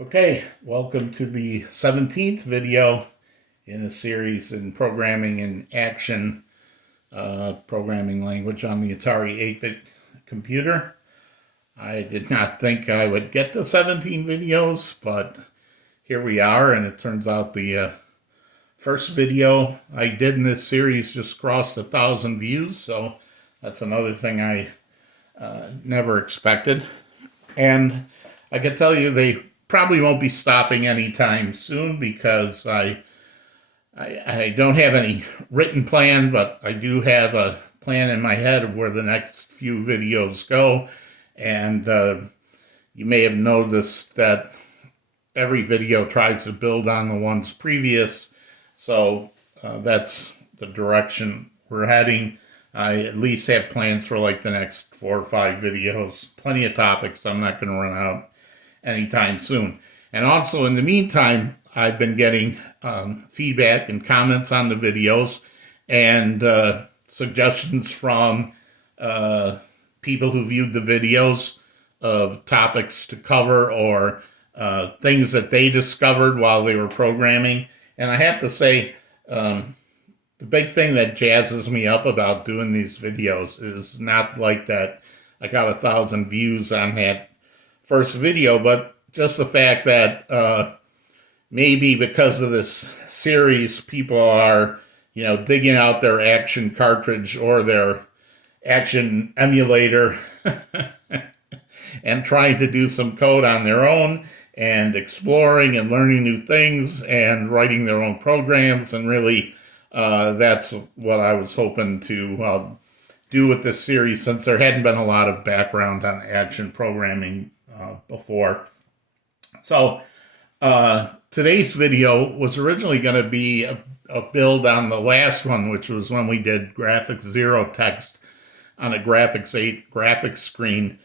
Okay, welcome to the 17th video in a series in programming and action programming language on the Atari 8-bit computer. I did not think I would get to 17 videos, but here we are, and it turns out the first video I did in this series just crossed 1,000 views, so that's another thing I never expected. And I can tell you they probably won't be stopping anytime soon because I don't have any written plan, but I do have a plan in my head of where the next few videos go. And you may have noticed that every video tries to build on the ones previous. So that's the direction we're heading. I at least have plans for like the next 4 or 5 videos. Plenty of topics. I'm not going to run out anytime soon. And also in the meantime, I've been getting feedback and comments on the videos and suggestions from people who viewed the videos of topics to cover or things that they discovered while they were programming. And I have to say, the big thing that jazzes me up about doing these videos is not like that I got 1,000 views on that first video, but just the fact that maybe because of this series, people are, digging out their action cartridge or their action emulator and trying to do some code on their own and exploring and learning new things and writing their own programs. And really, that's what I was hoping to do with this series, since there hadn't been a lot of background on action programming before. So today's video was originally going to be a build on the last one, which was when we did graphics 0 text on a graphics 8 graphics screen.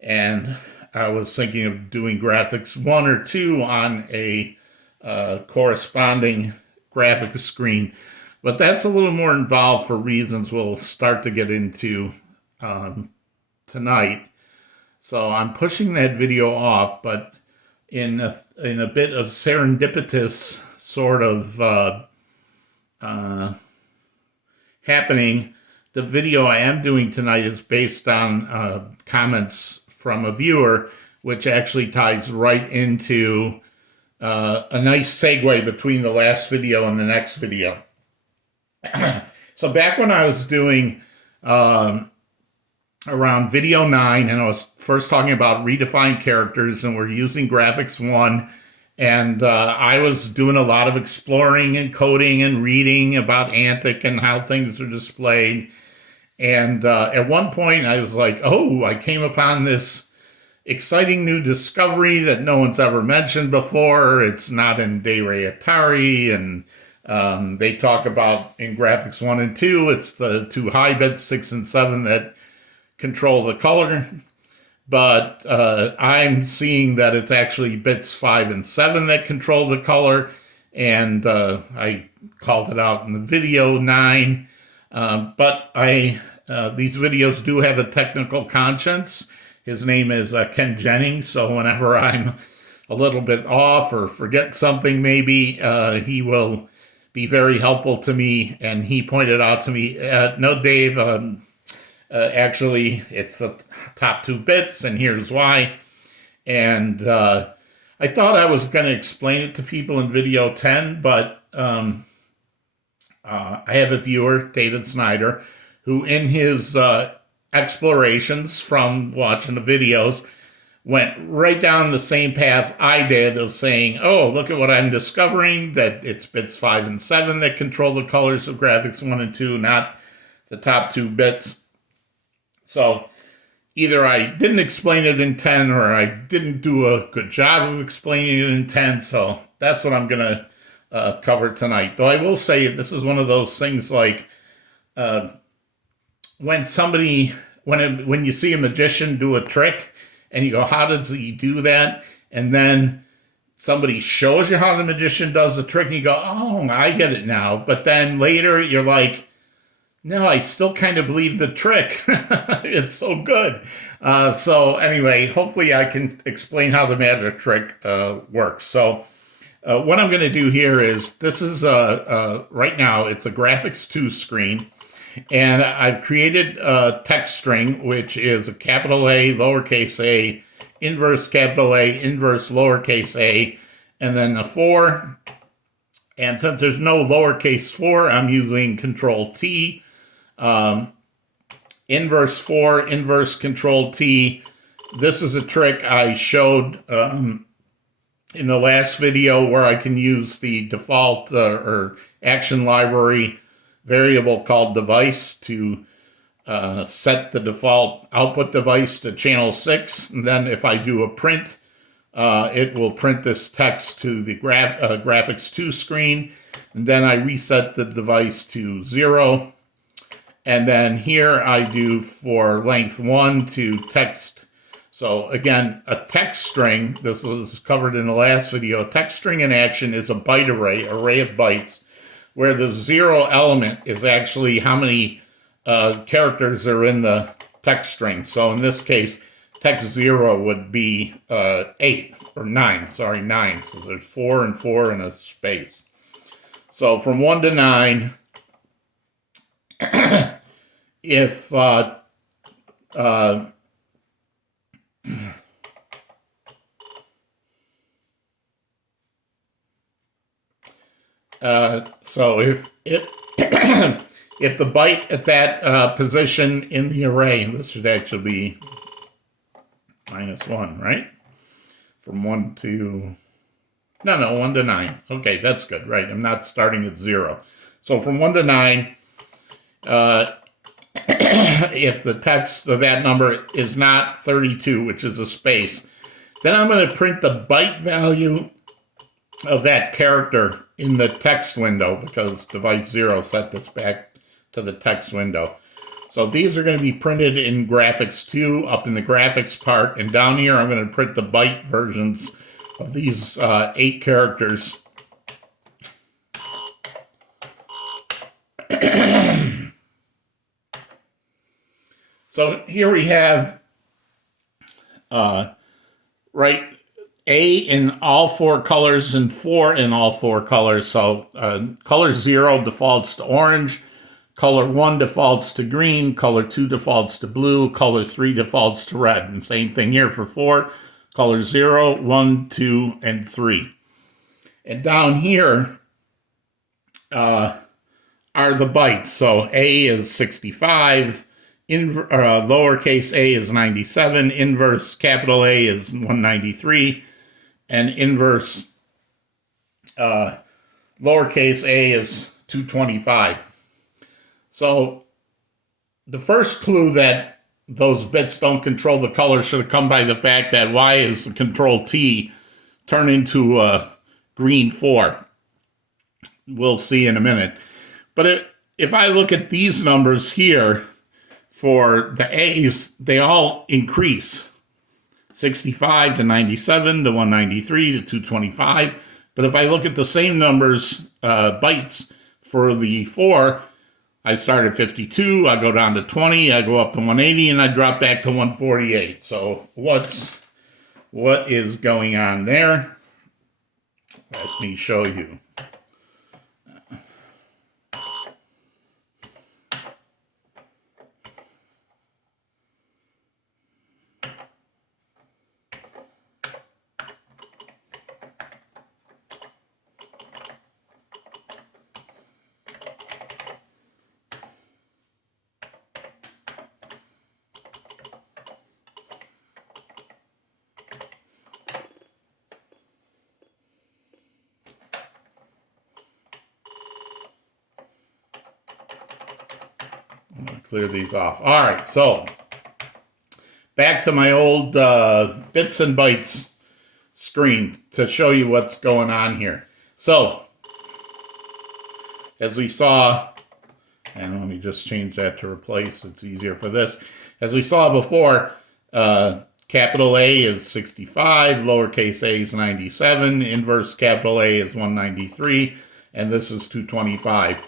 And I was thinking of doing graphics 1 or 2 on a corresponding graphics screen. But that's a little more involved for reasons we'll start to get into tonight. So I'm pushing that video off, but in a bit of serendipitous sort of happening, the video I am doing tonight is based on comments from a viewer, which actually ties right into a nice segue between the last video and the next video. So back when I was doing around video 9, and I was first talking about redefined characters, and we're using graphics 1, and I was doing a lot of exploring and coding and reading about Antic and how things are displayed. And at one point I was like, oh, I came upon this exciting new discovery that no one's ever mentioned before. It's not in Day-Ray Atari, and they talk about in graphics 1 and 2, it's the 2 high bits, 6 and 7, that control the color. But I'm seeing that it's actually bits 5 and 7 that control the color. And I called it out in the video 9. But these videos do have a technical conscience. His name is Ken Jennings. So whenever I'm a little bit off or forget something, maybe he will be very helpful to me. And he pointed out to me, no, Dave, actually it's the top 2 bits, and here's why. And I thought I was going to explain it to people in video 10, but I have a viewer, David Snyder, who in his explorations from watching the videos went right down the same path I did of saying, oh, look at what I'm discovering, that it's bits 5 and 7 that control the colors of graphics 1 and 2, not the top 2 bits. So either I didn't explain it in 10 or I didn't do a good job of explaining it in 10. So that's what I'm going to cover tonight. Though I will say this is one of those things like when you see a magician do a trick and you go, how does he do that? And then somebody shows you how the magician does the trick and you go, oh, I get it now. But then later you're like, No, I still kind of believe the trick. It's so good. So anyway, hopefully I can explain how the magic trick works. So what I'm going to do here is this is right now it's a graphics 2 screen, and I've created a text string which is a capital A, lowercase a, inverse capital A, inverse lowercase a, and then a 4. And since there's no lowercase 4, I'm using Control T. Um, inverse 4, inverse Control T. This is a trick I showed in the last video where I can use the default or action library variable called device to set the default output device to channel 6. And then if I do a print, it will print this text to the graphics 2 screen. And then I reset the device to 0. And then here I do for length 1 to text. So again, a text string, this was covered in the last video, a text string in action is a byte array of bytes, where the 0 element is actually how many characters are in the text string. So in this case, text 0 would be 8, or 9, sorry, 9. So there's 4 and 4 and a space. So from 1 to 9, if so if it if the byte at that position in the array, and this should actually be -1, right? From 1 to, no, 1 to 9. Okay, that's good, right? I'm not starting at 0. So from 1 to 9, if the text of that number is not 32, which is a space, then I'm going to print the byte value of that character in the text window, because device 0 set this back to the text window. So these are going to be printed in graphics 2 up in the graphics part, and down here I'm going to print the byte versions of these 8 characters. So here we have right, A in all 4 colors and 4 in all 4 colors. So color 0 defaults to orange, color 1 defaults to green, color 2 defaults to blue, color 3 defaults to red. And same thing here for 4, color 0, 1, 2, and 3. And down here are the bytes. So A is 65, lowercase a is 97, inverse capital A is 193, and inverse lowercase a is 225. So the first clue that those bits don't control the color should have come by the fact that Y is the Control T turn into a green 4. We'll see in a minute. But if I look at these numbers here, for the A's, they all increase. 65 to 97 to 193 to 225. But if I look at the same numbers, bytes, for the 4, I start at 52, I go down to 20, I go up to 180, and I drop back to 148. So what is going on there? Let me show you. I'm going to clear these off. All right, so back to my old bits and bytes screen to show you what's going on here. So, as we saw, and let me just change that to replace, it's easier for this. As we saw before, capital A is 65, lowercase a is 97, inverse capital A is 193, and this is 225.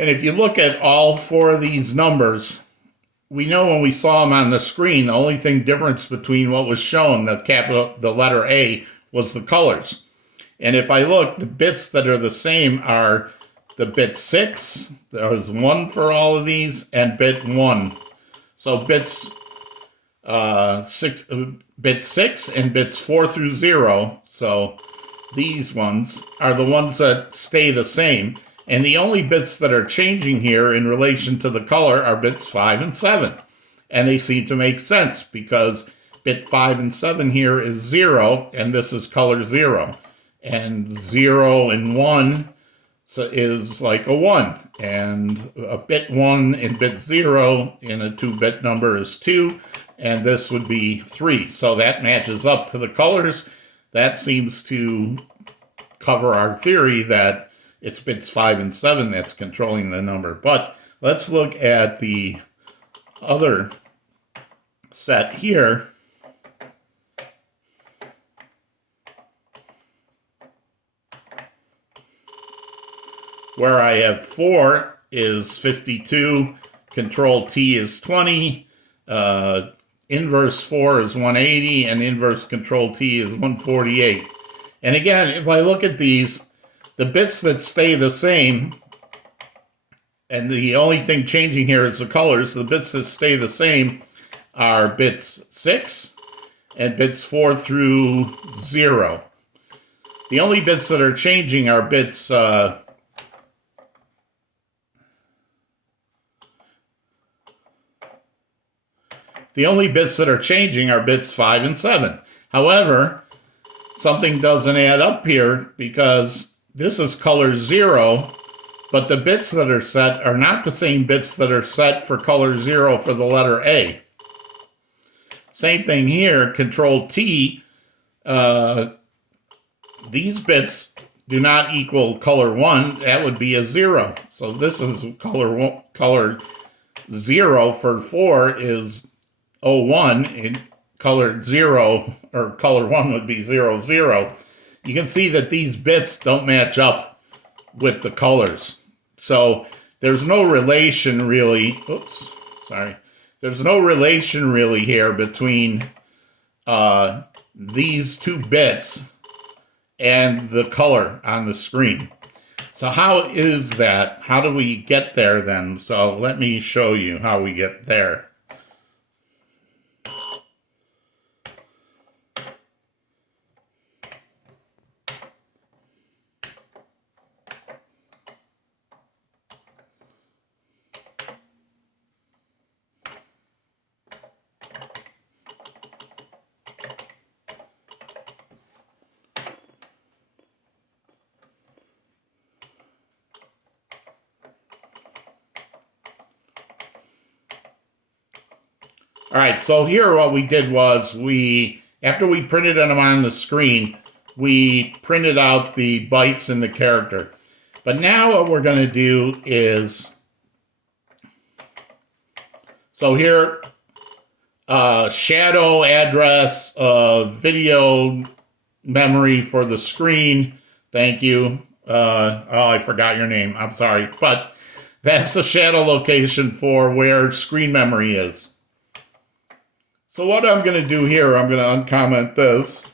And if you look at all four of these numbers, we know when we saw them on the screen, the only thing difference between what was shown, the letter A, was the colors. And if I look, the bits that are the same are the bit 6, there's 1 for all of these, and bit 1. So bits 6 and bits 4 through 0. So these ones are the ones that stay the same. And the only bits that are changing here in relation to the color are bits 5 and 7. And they seem to make sense because bit 5 and 7 here is 0, and this is color 0. And 0 and 1 is like a 1. And a bit 1 and bit 0 in a 2-bit number is 2. And this would be 3. So that matches up to the colors. That seems to cover our theory that it's bits 5 and 7 that's controlling the number. But let's look at the other set here. Where I have 4 is 52, control T is 20, inverse 4 is 180, and inverse control T is 148. And again, if I look at these, the bits that stay the same, and the only thing changing here is the colors, the bits that stay the same are bits 6 and bits 4 through 0. The only bits that are changing are bits the only bits that are changing are bits 5 and 7. However, something doesn't add up here because this is color 0, but the bits that are set are not the same bits that are set for color 0 for the letter A. Same thing here, control T. These bits do not equal color 1. That would be a 0. So this is color 0 for 4 is 01, and color 0 or color 1 would be 00. You can see that these bits don't match up with the colors. So there's no relation really, there's no relation really here between these two bits and the color on the screen. So how is that? How do we get there then? So let me show you how we get there. All right, so here what we did was after we printed them on the screen, we printed out the bytes in the character. But now what we're going to do is, so here, shadow address of video memory for the screen. Thank you. I forgot your name. I'm sorry. But that's the shadow location for where screen memory is. So what I'm going to do here, I'm going to uncomment this.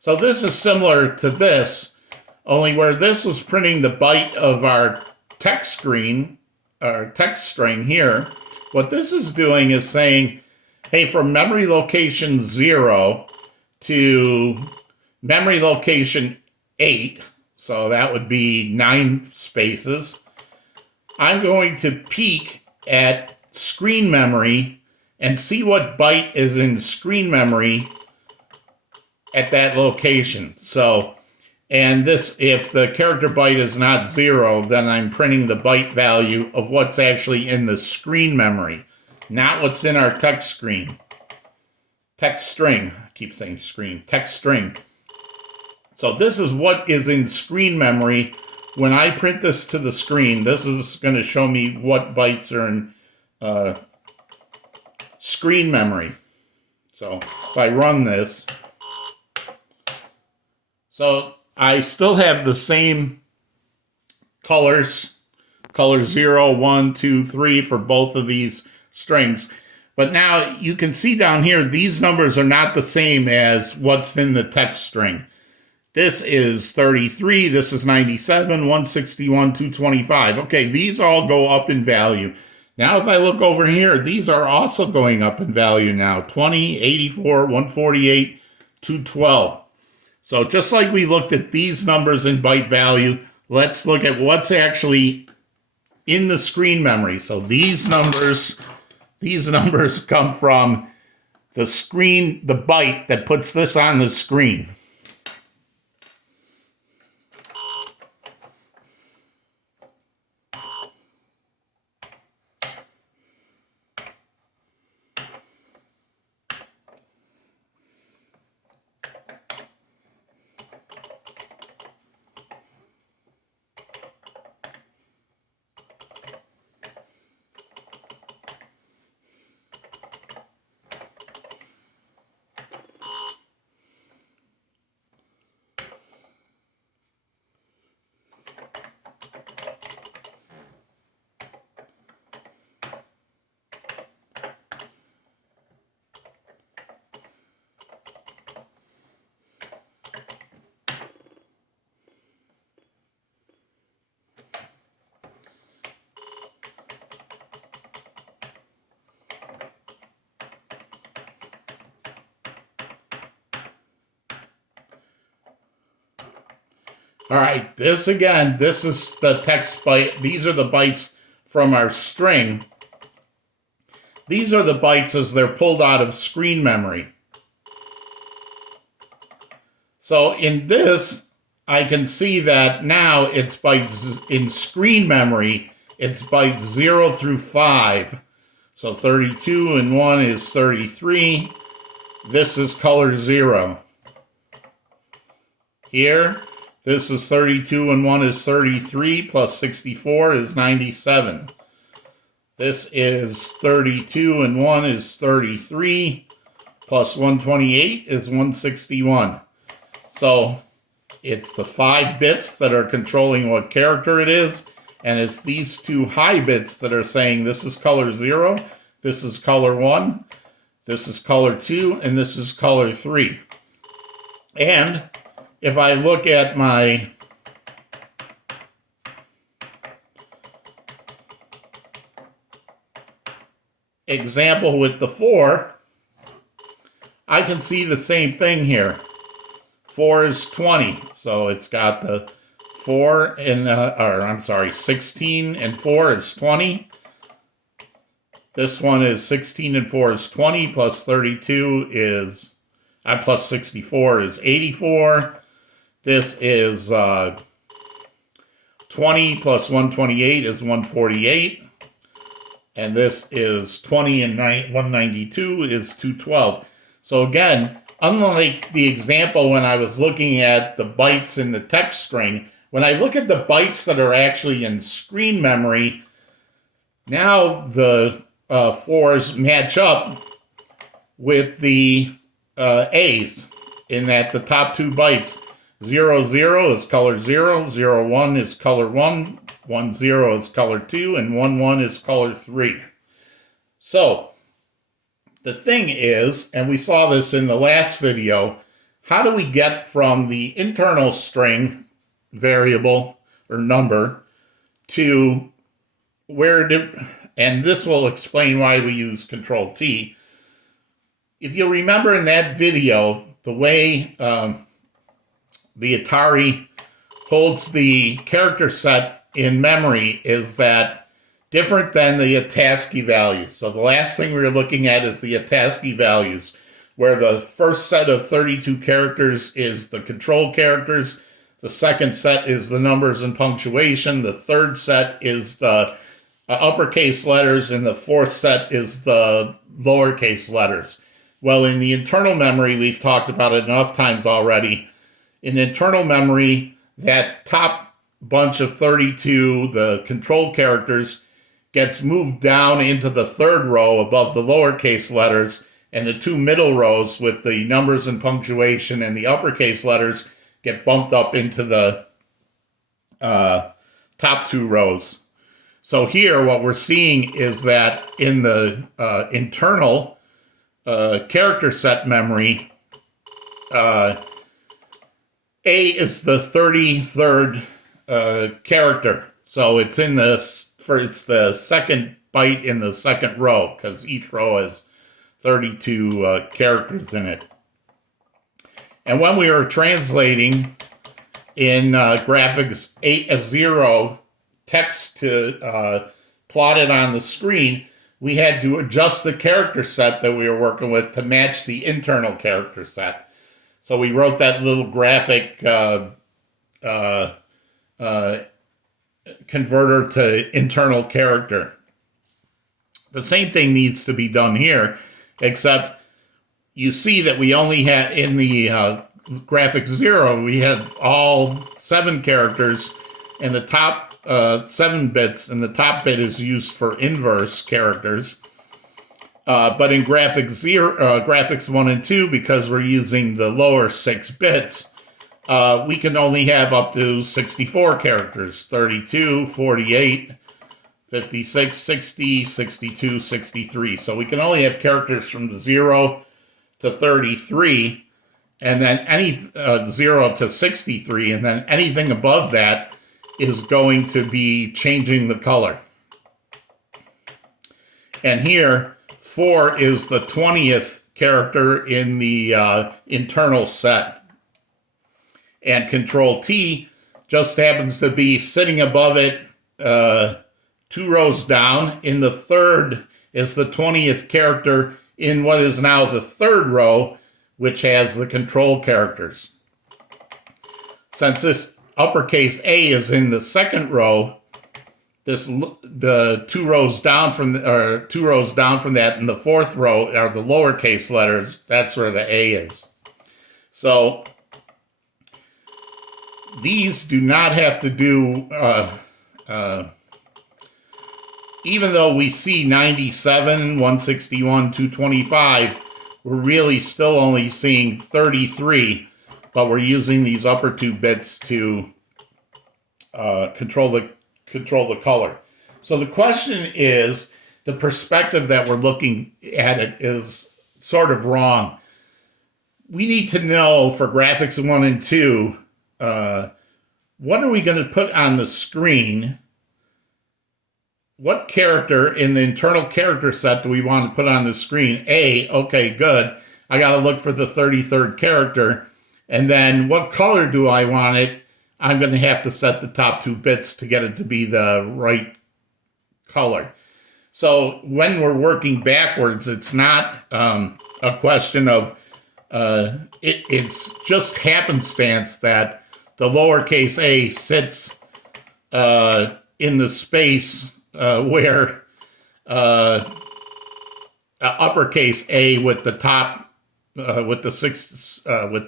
So this is similar to this, only where this was printing the byte of our text screen, our text string here. What this is doing is saying, hey, from memory location 0 to memory location 8, so that would be 9 spaces, I'm going to peek at screen memory and see what byte is in screen memory at that location. So, and this, if the character byte is not 0, then I'm printing the byte value of what's actually in the screen memory, not what's in our text screen. Text string, I keep saying screen, text string. So this is what is in screen memory. When I print this to the screen, this is going to show me what bytes are in screen memory. So if I run this, so I still have the same colors, color 0, 1, 2, 3 for both of these strings. But now you can see down here, these numbers are not the same as what's in the text string. This is 33, this is 97, 161, 225. Okay, these all go up in value. Now if I look over here, these are also going up in value now. 20, 84, 148, 212. So just like we looked at these numbers in byte value, let's look at what's actually in the screen memory. So these numbers come from the screen, the byte that puts this on the screen. All right, this is the text byte. These are the bytes from our string. These are the bytes as they're pulled out of screen memory. So in this, I can see that now it's bytes in screen memory, it's bytes 0 through 5. So 32 and 1 is 33. This is color 0. Here, this is 32 and 1 is 33, plus 64 is 97. This is 32 and 1 is 33, plus 128 is 161. So it's the 5 bits that are controlling what character it is, and it's these 2 high bits that are saying this is color 0, this is color 1, this is color 2, and this is color 3. And if I look at my example with the 4, I can see the same thing here. 4 is 20, so it's got the 4 and 16 and 4 is 20. This one is 16 and 4 is 20, plus 32 is, plus 64 is 84. This is 20 plus 128 is 148. And this is 20 and 192 is 212. So again, unlike the example when I was looking at the bytes in the text string, when I look at the bytes that are actually in screen memory, now the 4s match up with the A's in that the top 2 bytes, 0, 0 is color 0, 0, 1 is color 1, 1, 0 is color 2, and 1, 1 is color 3. So the thing is, and we saw this in the last video, how do we get from the internal string variable or number to and this will explain why we use Control T. If you'll remember in that video, the way the Atari holds the character set in memory is that different than the ASCII values. So the last thing we're looking at is the ASCII values, where the first set of 32 characters is the control characters, the second set is the numbers and punctuation, the third set is the uppercase letters, and the fourth set is the lowercase letters. Well, in the internal memory, we've talked about it enough times already. In internal memory, that top bunch of 32, the control characters, gets moved down into the third row above the lowercase letters, and the two middle rows with the numbers and punctuation and the uppercase letters get bumped up into the top two rows. So here what we're seeing is that in the internal character set memory, A is the 33rd character. So it's it's the second byte in the second row, because each row has 32 characters in it. And when we were translating in graphics 8.0 text to plotted on the screen, we had to adjust the character set that we were working with to match the internal character set. So we wrote that little graphic converter to internal character. The same thing needs to be done here, except you see that we only had in the graphics 0, we had all 7 characters in the top 7 bits, and the top bit is used for inverse characters. But in graphics 1 and 2, because we're using the lower 6 bits, we can only have up to 64 characters: 32, 48, 56, 60, 62, 63. So we can only have characters from 0 to 33, and then any 0 to 63, and then anything above that is going to be changing the color. And here, 4 is the 20th character in the internal set. And Control T just happens to be sitting above it 2 rows down. In the third is the 20th character in what is now the third row, which has the control characters. Since this uppercase A is in the second row, the 2 rows down from that in the fourth row are the lowercase letters. That's where the A is. So these do not have to do, even though we see 97, 161, 225, we're really still only seeing 33, but we're using these upper 2 bits to control the color. So the question is, the perspective that we're looking at it is sort of wrong. We need to know for graphics 1 and 2, what are we going to put on the screen? What character in the internal character set do we want to put on the screen? A, okay, good. I got to look for the 33rd character. And then what color do I want it? I'm going to have to set the top 2 bits to get it to be the right color. So when we're working backwards, it's not a question of, it's just happenstance that the lowercase a sits in the space where uppercase A with the top with the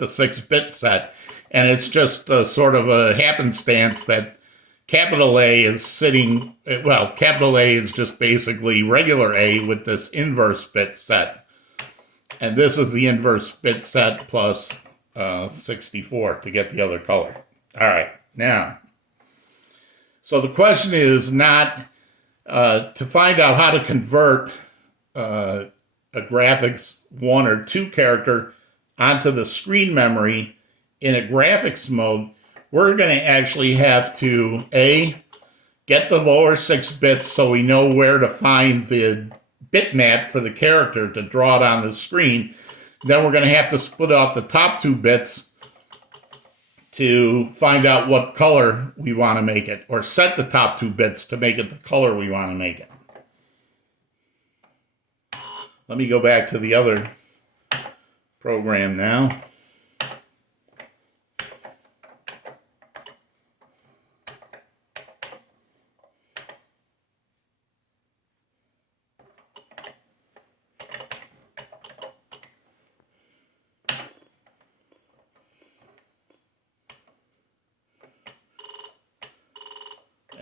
6-bit set, and it's just sort of a happenstance that capital A is sitting. Well, capital A is just basically regular A with this inverse bit set, and this is the inverse bit set plus 64 to get the other color. All right, now, so the question is not to find out how to convert a graphics 1 or 2 character onto the screen memory in a graphics mode. We're going to actually have to, A, get the lower 6 bits so we know where to find the bitmap for the character to draw it on the screen. Then we're going to have to split off the top 2 bits to find out what color we want to make it, or set the top 2 bits to make it the color we want to make it. Let me go back to the other program now.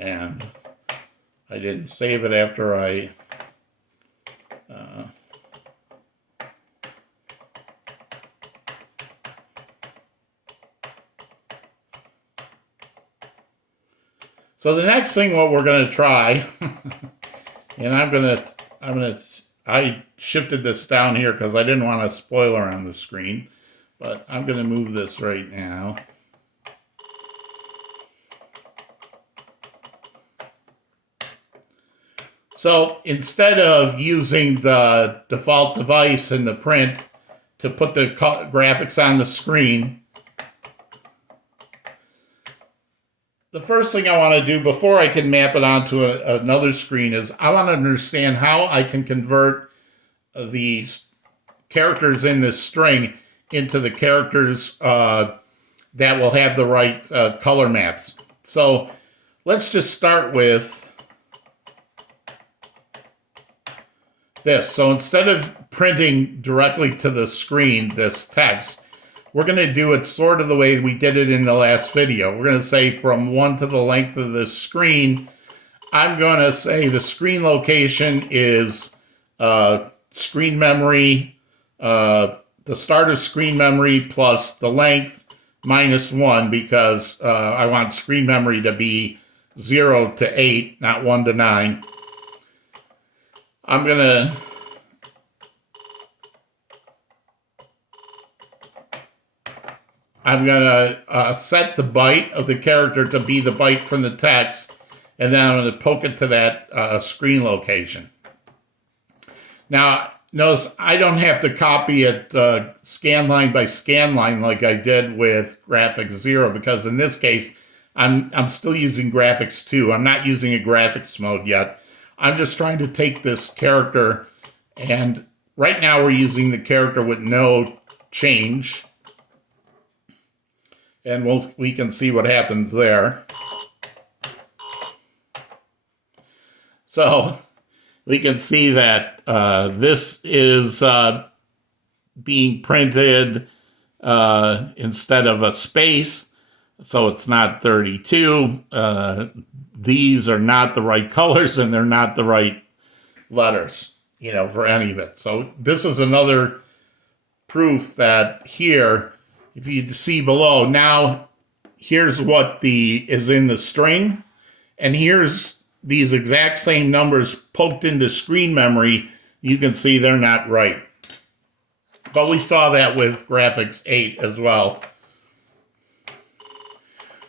And I didn't save it after I so the next thing what we're going to try, and I shifted this down here because I didn't want a spoiler on the screen, but I'm going to move this right now. So instead of using the default device in the print to put the graphics on the screen, the first thing I want to do before I can map it onto another screen is I want to understand how I can convert these characters in this string into the characters that will have the right color maps. So let's just start with this. So instead of printing directly to the screen this text, we're going to do it sort of the way we did it in the last video. We're going to say from 1 to the length of the screen. I'm going to say the screen location is screen memory, the start of screen memory plus the length minus 1, because I want screen memory to be 0 to 8, not 1 to 9. I'm going to set the byte of the character to be the byte from the text, and then I'm going to poke it to that screen location. Now, notice I don't have to copy it scan line by scan line like I did with graphics 0, because in this case, I'm still using graphics 2. I'm not using a graphics mode yet. I'm just trying to take this character, and right now we're using the character with no change. And we can see what happens there. So we can see that this is being printed instead of a space, so it's not 32. These are not the right colors, and they're not the right letters, for any of it. So this is another proof that here, if you see below, now here's what is in the string, and here's these exact same numbers poked into screen memory. You can see they're not right. But we saw that with graphics 8 as well.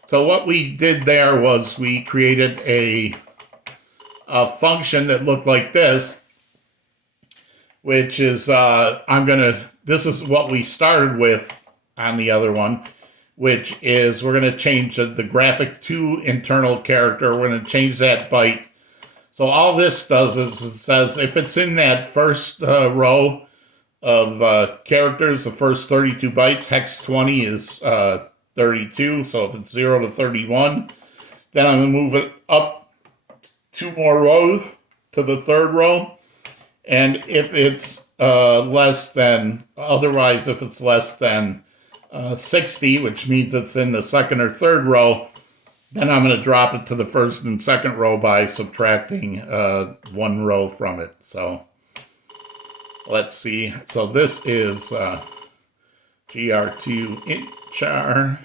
So what we did there was we created a function that looked like this, which is, this is what we started with on the other one, which is we're going to change the graphic 2 internal character. We're going to change that byte. So all this does is it says if it's in that first row of characters, the first 32 bytes, hex 20 is 32. So if it's 0 to 31, then I'm going to move it up 2 more rows to the third row. And if it's less than 60, which means it's in the second or third row, then I'm going to drop it to the first and second row by subtracting 1 row from it. So let's see. So this is gr2 int char.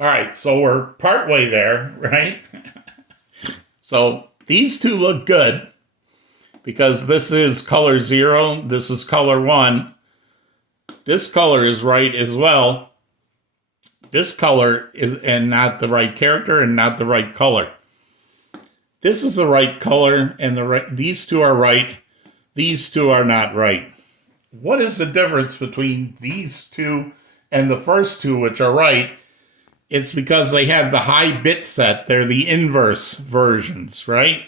All right, so we're partway there, right? So these two look good because this is color 0, this is color 1. This color is right as well. This color is and not the right character and not the right color. This is the right color and these two are right. These two are not right. What is the difference between these two and the first two, which are right? It's because they have the high bit set. They're the inverse versions, right?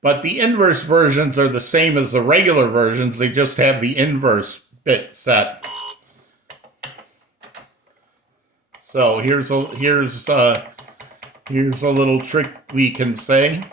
But the inverse versions are the same as the regular versions. They just have the inverse bit set. So here's a little trick we can say.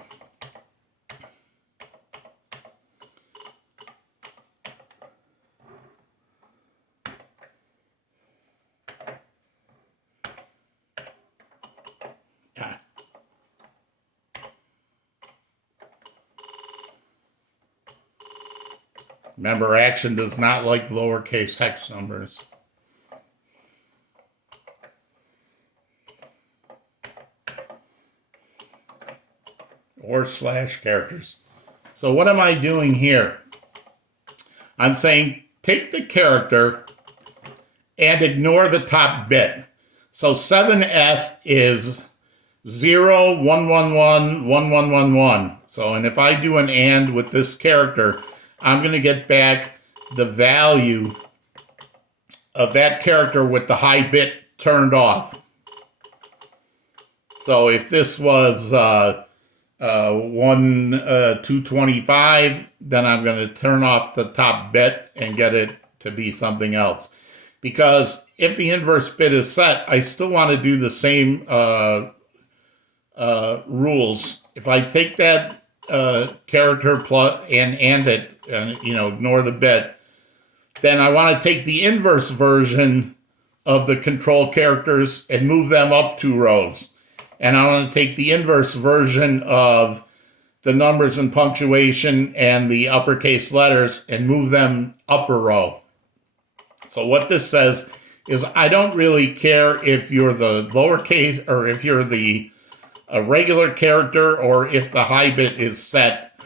Remember, Action does not like lowercase hex numbers. Or slash characters. So what am I doing here? I'm saying take the character and ignore the top bit. So 7F is 0, 1, 1, 1, 1, 1, 1, 1. So, and if I do an AND with this character, I'm going to get back the value of that character with the high bit turned off. So if this was 225, then I'm going to turn off the top bit and get it to be something else. Because if the inverse bit is set, I still want to do the same rules. If I take that character plus and it, and ignore the bit, then I want to take the inverse version of the control characters and move them up 2 rows. And I want to take the inverse version of the numbers and punctuation and the uppercase letters and move them up a row. So what this says is I don't really care if you're the lowercase or if you're the regular character or if the high bit is set.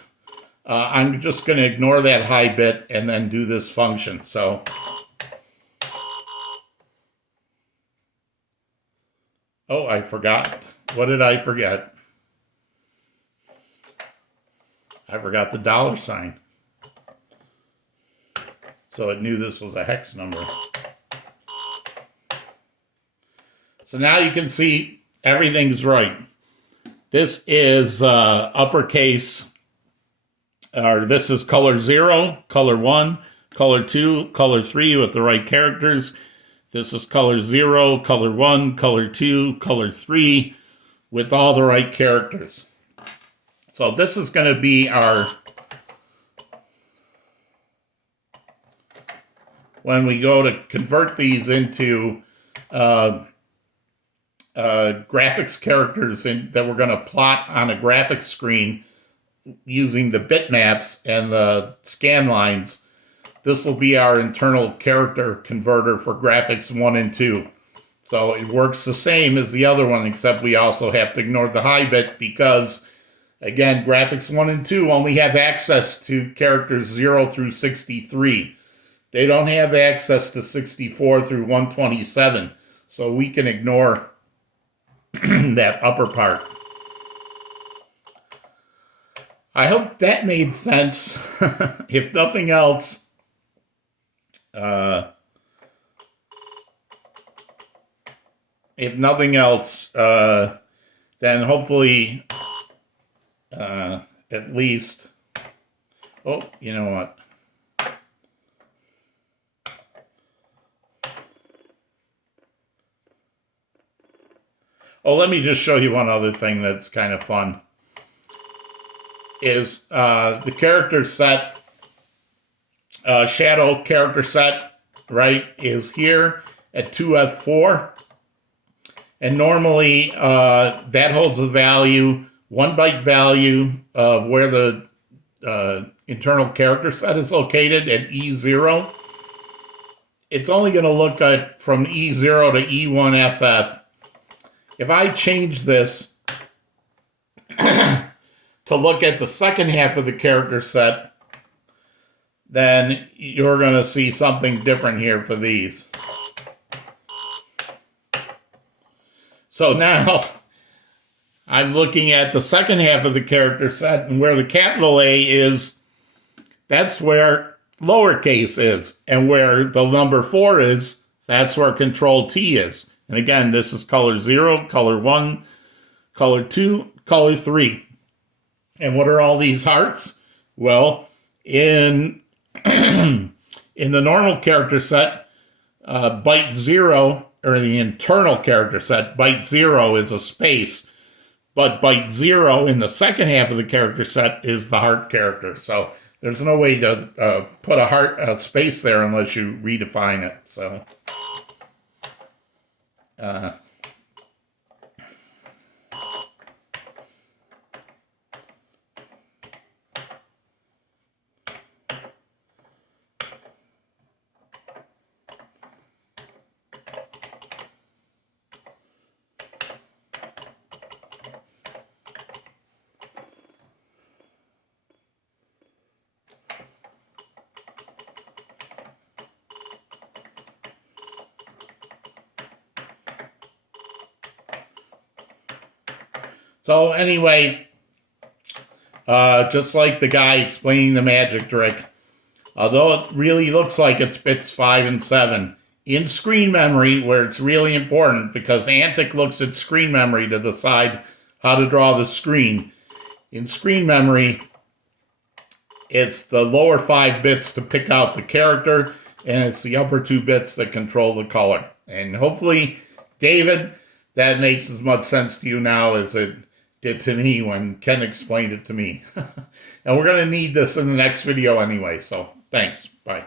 I'm just going to ignore that high bit and then do this function. So oh, I forgot. What did I forget? I forgot the $sign. So it knew this was a hex number. So now you can see everything's right. This is uppercase, or this is color 0, color 1, color 2, color 3 with the right characters. This is color 0, color 1, color 2, color 3 with all the right characters. So this is going to be our, when we go to convert these into graphics characters that we're going to plot on a graphics screen using the bitmaps and the scan lines. This will be our internal character converter for graphics 1 and 2. So it works the same as the other one, except we also have to ignore the high bit because, again, graphics 1 and 2 only have access to characters 0 through 63. They don't have access to 64 through 127. So we can ignore that upper part. I hope that made sense. If nothing else, then hopefully, at least, oh, you know what? Oh, let me just show you one other thing that's kind of fun. Is the character set, shadow character set, right, is here at 2F4. And normally that holds the value, 1 byte value of where the internal character set is located at E0. It's only going to look at from E0 to E1FF. If I change this to look at the second half of the character set, then you're going to see something different here for these. So now I'm looking at the second half of the character set, and where the capital A is, that's where lowercase is. And where the number 4 is, that's where control T is. And again, this is color 0, color 1, color 2, color 3. And what are all these hearts? Well, in the normal character set, byte 0, or the internal character set. Byte 0 is a space, but byte 0 in the second half of the character set is the heart character. So there's no way to put a space there unless you redefine it. So So anyway, just like the guy explaining the magic trick, although it really looks like it's bits 5 and 7, in screen memory, where it's really important, because Antic looks at screen memory to decide how to draw the screen. In screen memory, it's the lower 5 bits to pick out the character, and it's the upper 2 bits that control the color. And hopefully, David, that makes as much sense to you now as it did to me when Ken explained it to me. And we're going to need this in the next video anyway, so thanks. Bye.